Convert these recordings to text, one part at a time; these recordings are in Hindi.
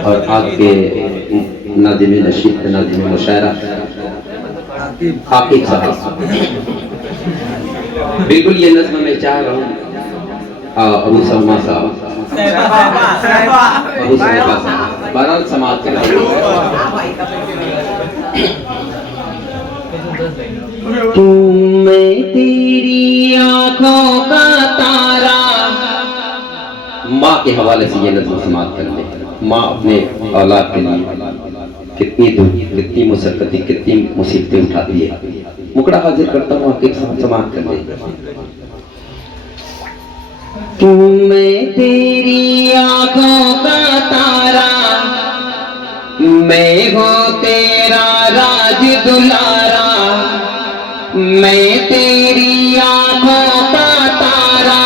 और आपके नाज़िम नशीद नाज़िम मुशायरा आकिब साहब। बिल्कुल ये नज़्म मैं चाह रहा हूँ अबू सलमा साहब, अबू सलमा साहब बहरहाल समाज के मैं तेरी आंखों का तारा। माँ के हवाले से ये नज़्म समाप्त कर ले। माँ अपने औलाद के लिए कितनी दुख, कितनी मुशक्कत, कितनी मुसीबतें उठाती है। मुकड़ा हाजिर करता हूँ, आपके साथ समाप्त कर ले। मैं तेरी आंखों का तारा, मैं हूँ तेरा राज दुलारा। मैं तेरी आंखों का तारा,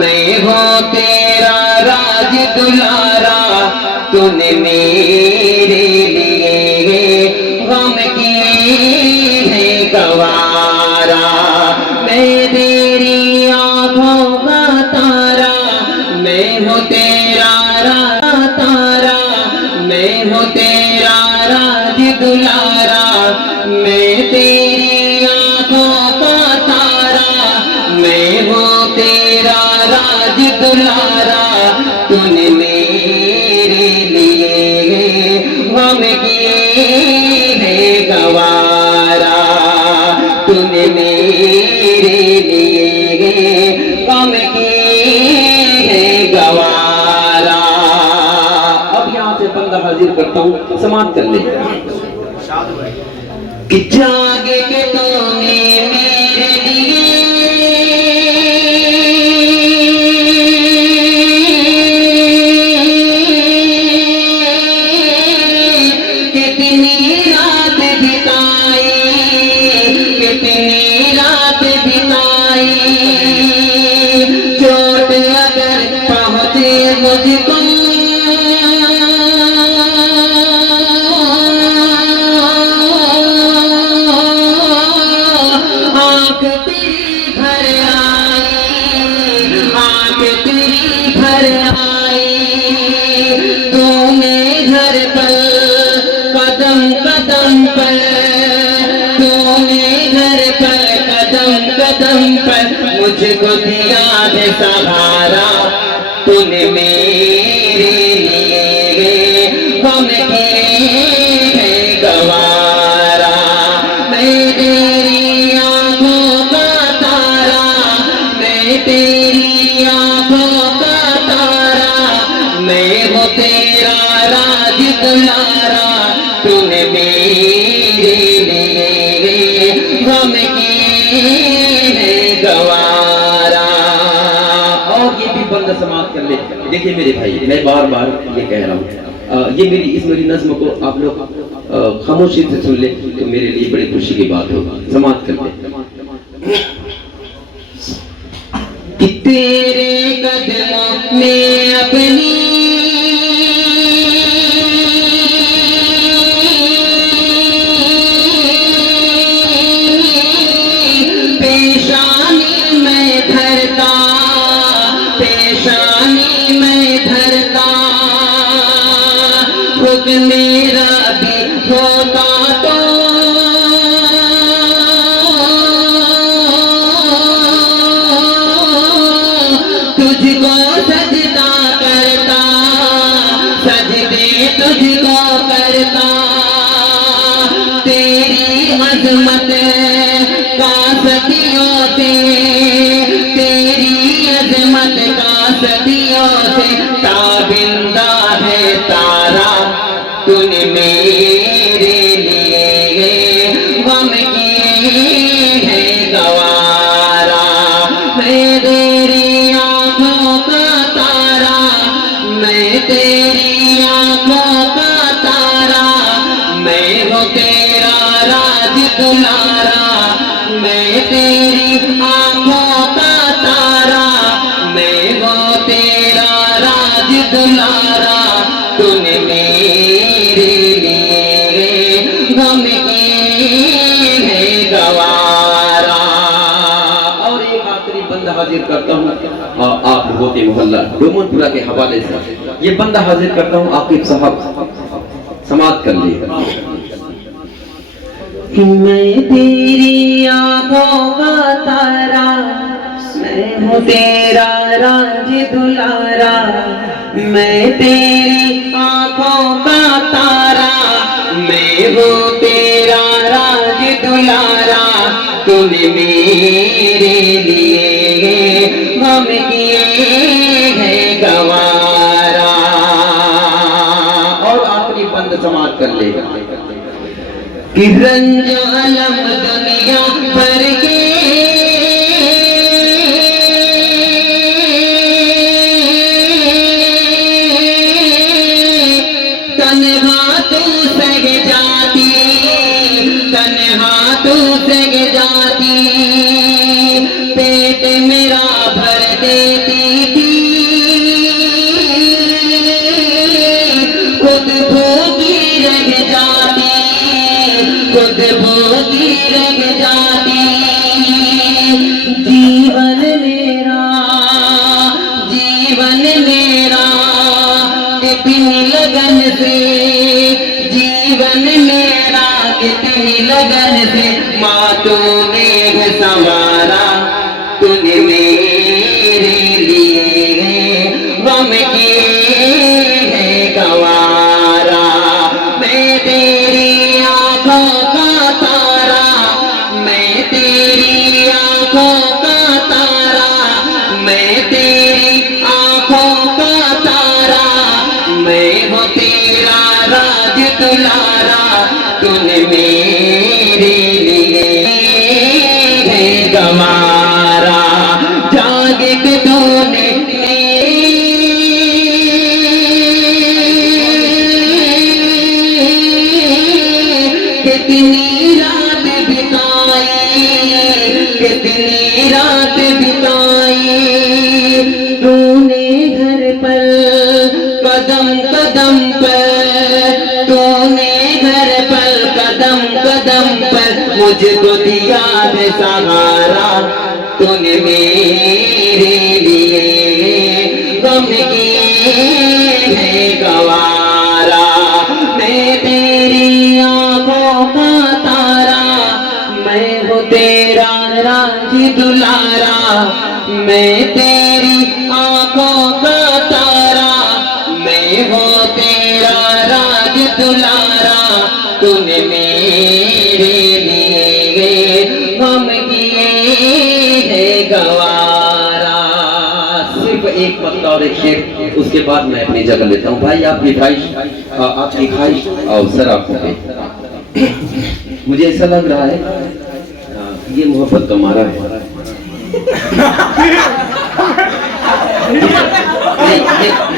मैं हूँ तेरा राज दुलारा। तूने मेरे लिए गम की है गवारा। मैं तेरी आंखों का तारा, मैं हूँ तेरा राज तारा। मैं हूँ तेरा राज दुलारा। मैं तेरी आंखों का तारा, मैं हूँ तेरा राज दुलारा। तूने मेरे लिए गम की है गवारा। तूने मेरे लिए गम की है गवारा। अब यहाँ से बंदा हाजिर करता हूँ, समाप्त कर ले। कि जागे के तूने मेरे लिए कितनी रात बिताई, कितनी रात बिताई। चोट अगर पहुंचे मुझको, आंख तेरी भर आई, आंख तेरी भर आई। तूने घर पर कदम कदम पर, तूने घर पर कदम कदम पर मुझको दिया है सहारा। तूने मेरे लिए गम की है गवारा। मैं तेरी आंखों का तारा, मैं तेरी आंखों का तारा। मैं हूँ तेरा राज दुलारा। तूने मेरे लिए गम की है गवारा। और ये भी बंदा समाप्त कर ले। देखिए मेरे भाई, मैं बार बार ये कह रहा हूँ, ये मेरी नज़्म को आप लोग खामोशी से सुन ले तो मेरे लिए बड़ी खुशी की बात होगी। समाप्त कर ले। कि तेरे कदमों में अपनी पेशानी में धरता, पेशानी में धरता। खुद मेरा भी होता तो तुझको सजदा करता, सजदे तुझको करता। तेरी अजमत का सदियों से, तेरी अजमत का सदियों से ताबिंदा है तारा। तूने मेरे लिए गम की है गवारा। मैं तेरी आंखों का तारा, मैं तेरी आंखों का तारा। मैं हूँ तेरा राज दुलारा। मैं तेरी आंखों का तारा, मैं हूँ तेरा राज दुलारा। तूने मेरे लिए गम की है गवारा। और एक आखिरी बंदा हाजिर करता हूँ, आप होते मोहल्ला डोमनपुरा के हवाले से ये बंदा हाजिर करता हूँ। आकिब साहब समाप्त कर लिए। मैं तेरी आंखों का तारा, मैं हूँ तेरा राज दुलारा। मैं तेरी आंखों का तारा, मैं हूँ तेरा राज दुलारा। तूने मेरे लिए हम किए हैं गवारा। और आखिरी बंद समाप्त कर लेगा कि रंजालम दुनिया भर के तन्हा तू सह जाती, तन्हा तू सह जाती। पेट मेरा भर देती थी, खुद भूखी रह जाती, खुद भूखी रह जाती। जीवन मेरा, जीवन मेरा कितनी लगन से, जीवन मेरा कितनी लगन से माँ तूने संवारा। तूने मेरे लिए गम किए हैं गवारा। मैं तेरी आंखों का तारा, मैं तेरी आंखों का तारा, मैं तेरी आंखों का तारा। मैं हूँ तेरा राज दुलारा। तूने मेरे लिए है गवारा। जागे के तूने कितनी रात बिताई, कितनी रात बिताई। तूने घर पर कदम कदम पर, तूने घर पर कदम कदम पर मुझको दिया है सहारा। तूने मेरे लिए गम किए हैं गवारा। मैं तेरी आंखों का तारा, मैं हूँ तेरा राज दुलारा। मैं तेरी आंखों का तारा, मैं हूँ तेरा राज दुलारा। तूने मेरे लिए गम किए हैं गवारा। सिर्फ एक पत्ता और एक शेर, उसके बाद मैं अपनी जगह लेता हूँ। भाई आपकी ख्वाहिश और सर आपको मुझे ऐसा लग रहा है ये मोहब्बत तुम्हारा है।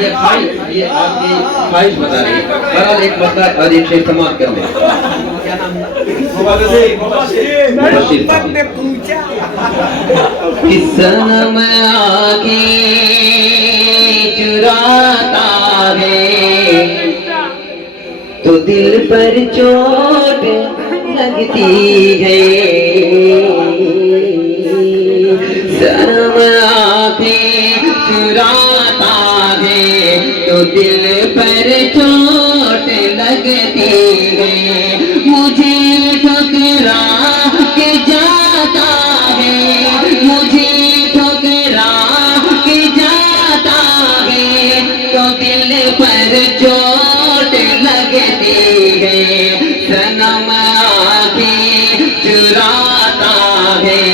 ये आपकी ख्वाहिश बता रही है। बहरहाल एक पत्ता और एक शेर समाप्त कर दे। सनम आगे चुराता है तो दिल पर चोट लगती है। सनम आगे चुराता है तो दिल पर चोट लगती है। मुझे ठुकरा के जाता है, मुझे ठुकरा के जाता है तो दिल पर चोट लगती है। सनम आके चुराता है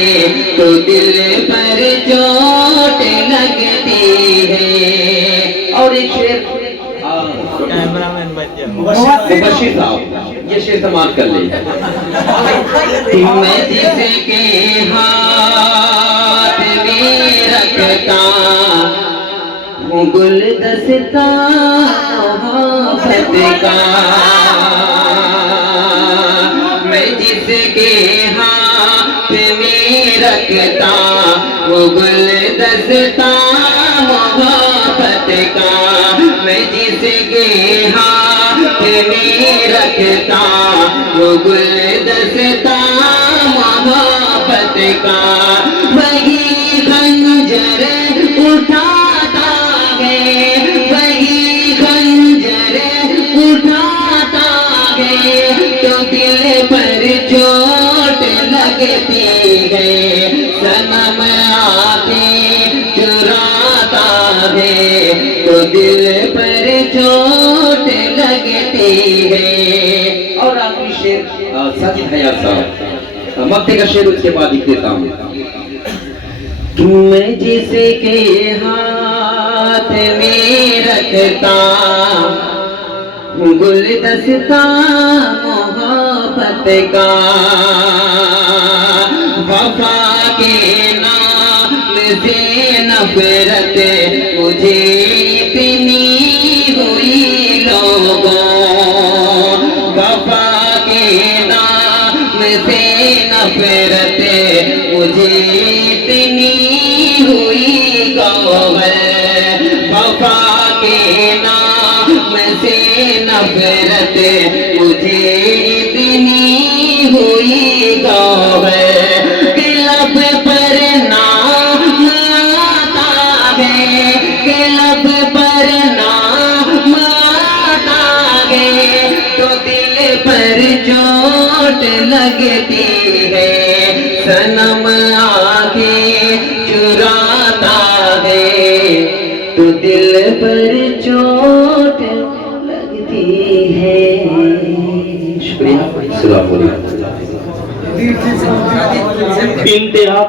तो दिल पर चोट लगती है। और एक शेर मुबश्शिर साहब ये शेर समाप्त कर ले। मैं जिसके हाथ में रखता हूँ गुलदस्ता मोहब्बत का, मैं जिसके हाथ में रखता हूँ गुलदस्ता मोहब्बत का, मैं जिसके हाथ में रखता वो गुलदस्ता मोहब्बत का। वही खंजर उठा लगती है। और आखिरी शेर साजिद हयात साहब, मक्ते का शेर उसके बाद लिख देता हूँ। मैं जिसके हाथ में रखता गुलदस्ता मोहब्बत का, वफा के नाम से नफरत मुझे इतनी हुई लोगों, वफा के नाम से नफरत मुझे इतनी हुई गौहर, वफा के नाम से नफरत मुझे इतनी हुई गौहर, लब पर नाम आता है, लब पर नाम आता है, तो दिल पर चोट लगती है, सनम आके चुराता है, तो दिल पर चोट लगती है। शुक्रिया। अस्सलाम वालेकुम। इंतहा